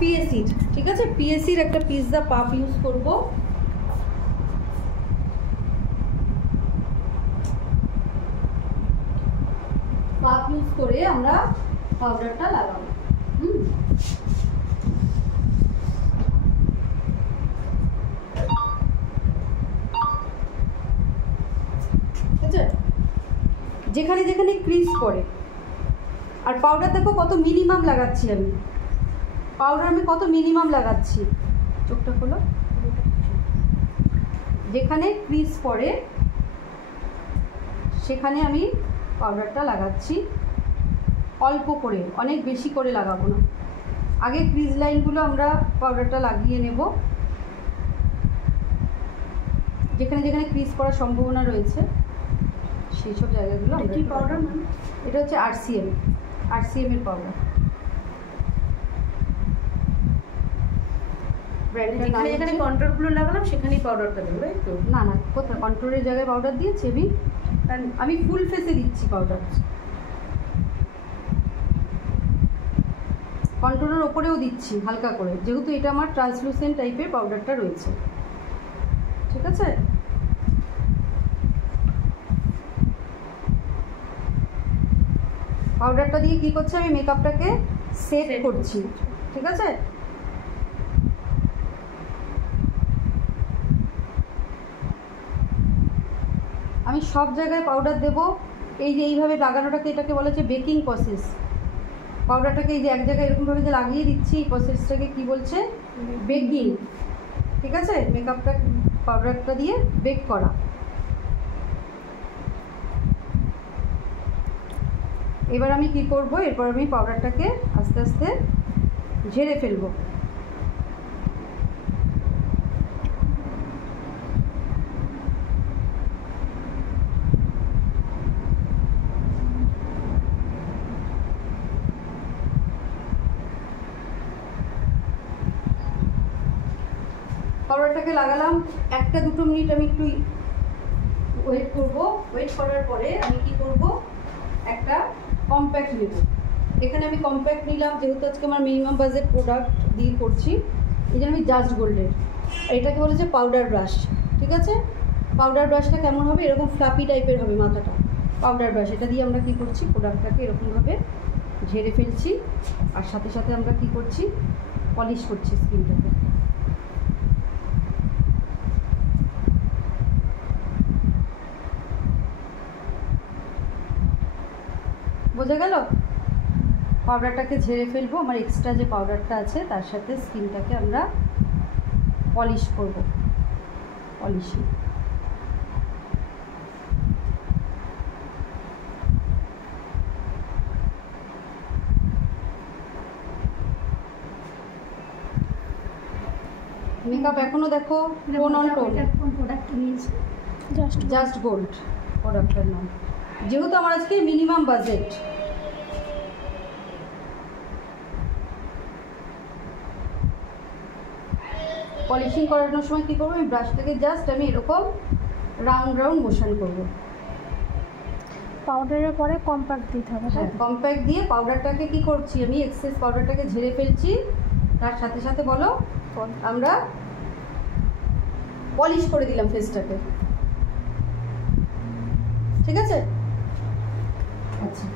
পিএসির, ঠিক আছে, পিএসির একটা পিৎজা পাফ ইউজ করব। পাফ ইউজ করে আমরা পাউডারটা লাগাবো। ঠিক আছে, যেখানে যেখানে ক্রিজ পড়ে। আর পাউডার দেখো কত মিনিমাম লাগাচ্ছি আমি, পাউডার আমি কত মিনিমাম লাগাচ্ছি, চোখটা খোলো। যেখানে ক্রিজ পড়ে সেখানে আমি পাউডারটা লাগাচ্ছি অল্প করে, অনেক বেশি করে লাগাবো না। আগে ক্রিজ লাইনগুলো আমরা পাউডারটা লাগিয়ে নেব, যেখানে যেখানে ক্রিজ পড়ার সম্ভাবনা রয়েছে সেই সব জায়গাগুলো। কি পাউডার? এটা হচ্ছে আরসিএম এর পাউডার। যেখানে যেখানে কন্ট্রোলগুলো লাগালাম সেখানেই পাউডারটা দেবো, তাই তো? না না, কোথায় কন্ট্রোলের জায়গায় পাউডার দিয়েছি আমি ফুল ফেসে দিচ্ছি পাউডার। কন্ট্রোলের ওপরেও দিচ্ছি হালকা করে, যেহেতু এটা আমার ট্রান্সলুসেন্ট টাইপের পাউডারটা রয়েছে। ঠিক আছে, পাউডারটা দিয়ে কি করছি আমি মেকআপটাকে সেট করছি। ঠিক আছে, আমি সব জায়গায় পাউডার দেব। এই যে এইভাবে লাগানোটাকে, এটাকে বলা হচ্ছে বেকিং প্রসেস। পাউডারটাকে এই যে এক জায়গায় এরকমভাবে যে লাগিয়ে দিচ্ছি, এই প্রসেসটাকে কি বলছে? বেকিং। ঠিক আছে, মেকআপটা পাউডারটা দিয়ে বেক করা। এবার আমি কি করব, এরপর আমি পাউডারটাকে আস্তে আস্তে ঝেড়ে ফেলবো। পাউডারটাকে লাগালাম, 1-2 মিনিট আমি একটু ওয়েট করব। ওয়েট করার পরে আমি কি করব, একটা কম্প্যাক্ট নেব। এখানে আমি কম্প্যাক্ট নিলাম, যেহেতু আজকে আমার মিনিমাম বাজেট প্রোডাক্ট দিয়ে করছি, এই জন্য আমি জাস্ট গোল্ডের, এটাকে বলেছে পাউডার ব্রাশ। ঠিক আছে, পাউডার ব্রাশটা কেমন হবে? এরকম ফ্লাপি টাইপের হবে মাথাটা। পাউডার ব্রাশ, এটা দিয়ে আমরা কি করছি, প্রোডাক্টটাকে এরকমভাবে ঝেড়ে ফেলছি। আর সাথে সাথে আমরা কি করছি, পলিশ করছি স্কিনটাকে। বোঝা গেল? পাউডারটাকে ঝেড়ে ফেলবো, আমার এক্সট্রা যে পাউডারটা আছে তার সাথে স্কিনটাকে আমরা পলিশ করব। পলিশিং, মেকআপ এখনো দেখো টোন অন টোন। প্রোডাক্ট নিয়েছি জাস্ট গোল্ড প্রোডাক্টের নাম, যেহেতু আমার আজকে মিনিমাম বাজেট। পলিশিং করানোর সময় কী করবো, আমি ব্রাশটাকে জাস্ট আমি এরকম রাউন্ড মোশন করব। পাউডারের পরে কম্প্যাক্ট দিতে হবে। হ্যাঁ, কম্প্যাক্ট দিয়ে পাউডারটাকে কি করছি, আমি এক্সেস পাউডারটাকে ঝেড়ে ফেলছি। তার সাথে সাথে বলো, আমরা পলিশ করে দিলাম ফেসটাকে। ঠিক আছে, আচ্ছা।